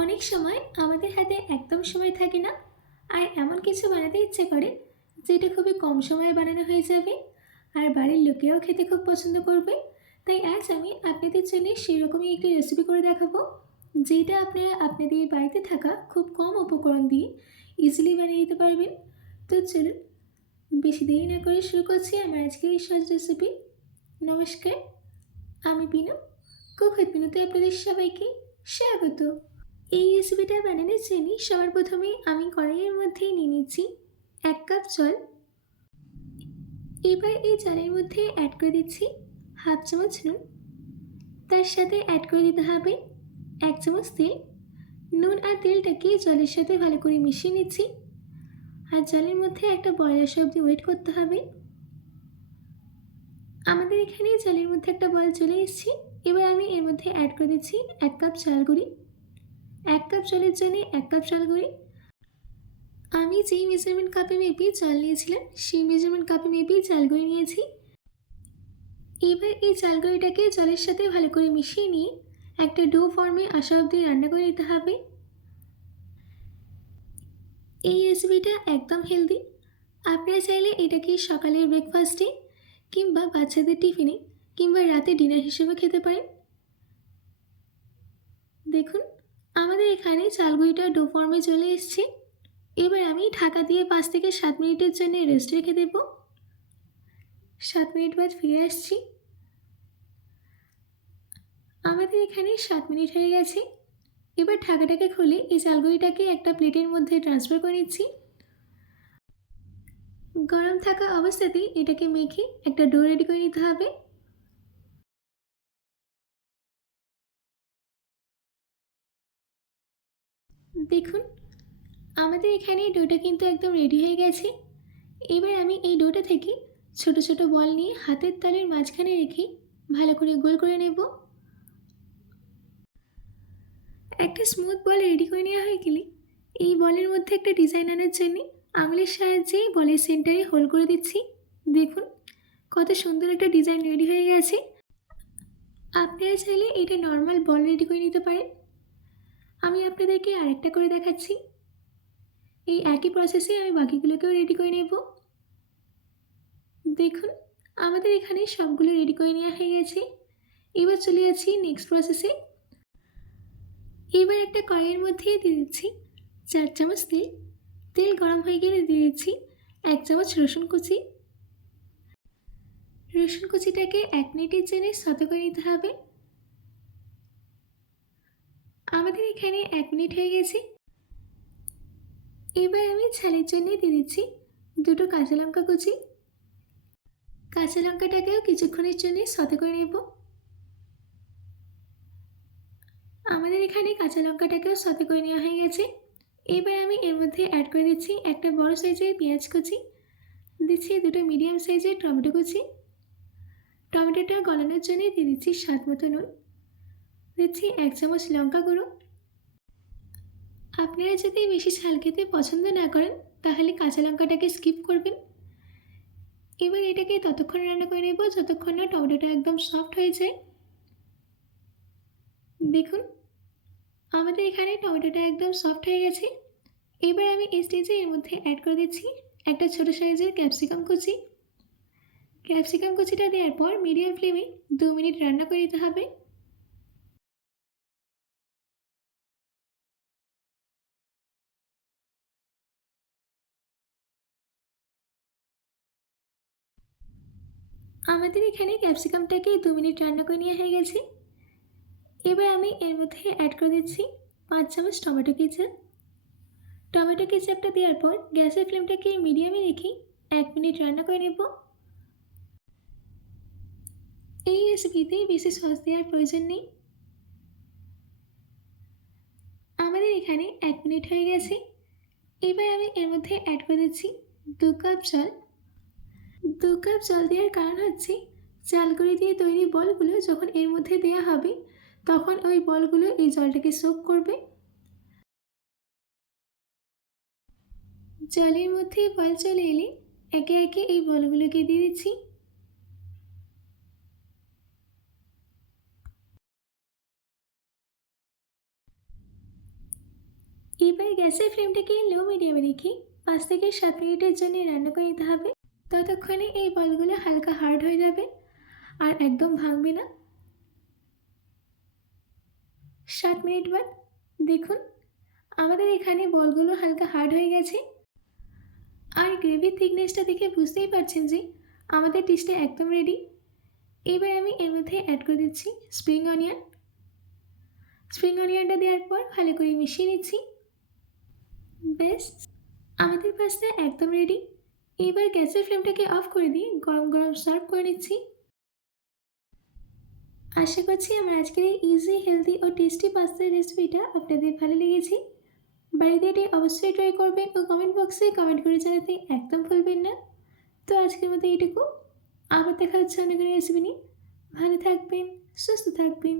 অনেক সময় আমাদের হাতে একদম সময় থাকে না, আর এমন কিছু বানাতে ইচ্ছে করে যেটা খুবই কম সময়ে বানানো হয়ে যাবে আর বাড়ির লোকেরাও খেতে খুব পছন্দ করবে। তাই আজ আমি আপনাদের জন্য সেরকমই একটি রেসিপি করে দেখাবো, যেটা আপনারা আপনাদের বাড়িতে থাকা খুব কম উপকরণ দিয়ে ইজিলি বানিয়ে দিতে পারবেন। তো চলুন, বেশি দেরি না করে শুরু করছি আমার আজকের এই সহজ রেসিপি। নমস্কার, আমি বিনু। কুক উইথ বিনুতে আপনাদের সবাইকে স্বাগত। এই রেসিপিটা বানানোর জন্য সবার প্রথমে আমি কড়াইয়ের মধ্যে নিয়ে নিচ্ছি 1 কাপ জল। এবার এই জলের মধ্যে অ্যাড করে দিচ্ছি হাফ চামচ নুন। তার সাথে অ্যাড করে দিতে হবে 1 চামচ তেল। নুন আর তেলটাকে জলের সাথে ভালো করে মিশিয়ে নিচ্ছি, আর জলের মধ্যে একটা বয়েল আসা অবধি ওয়েট করতে হবে। আমাদের এখানে জলের মধ্যে একটা বয়েল চলে এসেছে। এবার আমি এর মধ্যে অ্যাড করে দিচ্ছি 1 কাপ চাল গুঁড়ি। 1 কাপ জলের জন্য 1 কাপ চাল গুঁড়ি। আমি যেই মেজারমেন্ট কাপে মেপে চাল নিয়েছিলাম সেই মেজারমেন্ট কাপে মেপেই চালগুঁড়ি নিয়েছি। এবার এই চালগুঁড়িটাকে জলের সাথে ভালো করে মিশিয়ে নিয়ে একটা ডো ফর্মে আসা অবধি রান্না করে নিতে হবে। এই রেসিপিটা একদম হেলদি। আপনারা চাইলে এটাকে সকালের ব্রেকফাস্টে কিংবা বাচ্চাদের টিফিনে কিংবা রাতে ডিনার হিসেবে খেতে পারেন। দেখুন, আমাদের এখানে চালগুঁড়িটা ডো ফর্মে চলে এসছে। এবার আমি ঢাকা দিয়ে 5 থেকে 7 মিনিটের জন্য রেস্ট রেখে দেব। 7 মিনিট বাদ ফিরে আসছি। আমাদের এখানে 7 মিনিট হয়ে গেছে। এবার ঢাকাটাকে খুলে এই চালগুঁড়িটাকে একটা প্লেটের মধ্যে ট্রান্সফার করে নিচ্ছি। গরম থাকা অবস্থাতেই এটাকে মেখে একটা ডো রেডি করে নিতে হবে। দেখুন, আমাদের এখানে ডোটা কিন্তু একদম রেডি হয়ে গেছে। এবার আমি এই ডোটা থেকে ছোট ছোট বল নিয়ে হাতের তালের মাঝখানে রেখে ভালো করে গোল করে নেব। একটা স্মুথ বল রেডি করে নেওয়া হয়ে গেলে এই বলের মধ্যে একটা ডিজাইন আনার জন্য আঙুলের সাহায্যে বলের সেন্টারে হোল করে দিচ্ছি। দেখুন, কত সুন্দর একটা ডিজাইন রেডি হয়ে গেছে। আপনারা চাইলে এটা নর্মাল বল রেডি করে নিতে পারেন। আমি আপনাদেরকে আরেকটা করে দেখাচ্ছি। এই একই প্রসেসে আমি বাকিগুলোকেও রেডি করে নেব। দেখুন, আমাদের এখানে সবগুলো রেডি করে নেওয়া হয়ে গেছে। এবার চলে যাচ্ছি নেক্সট প্রসেসে। এবার একটা কড়াইয়ের মধ্যে দিয়ে দিচ্ছি 4 চামচ তেল। তেল গরম হয়ে গেলে দিয়ে দিচ্ছি 1 চামচ রসুন কুচি। রসুন কুচিটাকে 1 মিনিটের জন্য সতে করে নিতে হবে। আমাদের এখানে 1 মিনিট হয়ে গেছে। এবার আমি ঝালের জন্য দিয়ে দিচ্ছি 2টো কাঁচা লঙ্কা কুচি। কাঁচা লঙ্কাটাকেও কিছুক্ষণের জন্য সতে করে নেব। আমাদের এখানে কাঁচা লঙ্কাটাকেও সতে করে নেওয়া হয়ে গেছে। এবার আমি এর মধ্যে অ্যাড করে দিচ্ছি একটা বড় সাইজের পেঁয়াজ কুচি, দিচ্ছি 2টো মিডিয়াম সাইজের টমেটো কুচি। টমেটোটা গলানোর জন্য দিয়ে দিচ্ছি স্বাদ মতো নুন, দিচ্ছি 1 চামচ লঙ্কা গুঁড়ো। আপনারা যদি বেশি ঝাল খেতে পছন্দ না করেন তাহলে কাঁচা লঙ্কাটাকে স্কিপ করবেন। এবার এটাকে ততক্ষণ রান্না করে নেব যতক্ষণ না টমেটোটা একদম সফট হয়ে যায়। দেখুন, আমাদের এখানে টমেটোটা একদম সফট হয়ে গেছে। এবার আমি এই স্টেজে এর মধ্যে অ্যাড করে দিচ্ছি একটা ছোট সাইজের ক্যাপসিকাম কুচি। ক্যাপসিকাম কুচিটা দেওয়ার পর মিডিয়াম ফ্লেমে 2 মিনিট রান্না করে দিতে হবে। আমাদের এখানে ক্যাপসিকামটাকে 2 মিনিট রান্না করে নেওয়া হয়ে গেছে। এবার আমি এর মধ্যে অ্যাড করে দিচ্ছি 5 চামচ টমেটো কেচাপ। টমেটো কেচাপটা দেওয়ার পর গ্যাসের ফ্লেমটাকে মিডিয়ামে রেখে 1 মিনিট রান্না করে নেব। এই রেসিপিতে বেশি সস দেওয়ার প্রয়োজন নেই। আমাদের এখানে 1 মিনিট হয়ে গেছে। এবার আমি এর মধ্যে অ্যাড করে দিচ্ছি 2 কাপ জল। 2 কাপ জল দেওয়ার কারণ হচ্ছে চালগুঁড়ি দিয়ে তৈরি বলগুলো যখন এর মধ্যে দেওয়া হবে তখন ওই বলগুলো এই জলটাকে সোক করবে। জলের মধ্যে বল চলে এলে একে একে এই বলগুলোকে দিয়ে দিচ্ছি। এবার গ্যাসের ফ্লেমটাকে লো মিডিয়ামে রেখে 5 থেকে 7 মিনিটের জন্য রান্না করে নিতে হবে। ততক্ষণে এই বলগুলো হালকা হার্ড হয়ে যাবে আর একদম ভাঙবে না। 7 মিনিট বাদ দেখুন আমাদের এখানে বলগুলো হালকা হার্ড হয়ে গেছে। আর গ্রেভির থিকনেসটা দেখে বুঝতেই পারছেন যে আমাদের ডিশটা একদম রেডি। এবার আমি এর মধ্যে অ্যাড করে দিচ্ছি স্প্রিং অনিয়ন। স্প্রিং অনিয়নটা দেওয়ার পর ভালো করে মিশিয়ে নিচ্ছি। ব্যাস, আমাদের পাস্তা একদম রেডি। এবার গ্যাসের ফ্লেমটাকে অফ করে দিয়ে গরম গরম সার্ভ করে নিচ্ছি। আশা করছি আমার আজকের এই ইজি, হেলদি ও টেস্টি পাস্তার রেসিপিটা আপনাদের ভালো লেগেছে। বাড়িতে এটি অবশ্যই ট্রাই করবেন ও কমেন্ট বক্সে কমেন্ট করে জানাতে একদম ভুলবেন না। তো আজকের মতো এইটুকু। আবার দেখা হচ্ছে অন্য কোনো রেসিপি নিয়ে। ভালো থাকবেন, সুস্থ থাকবেন।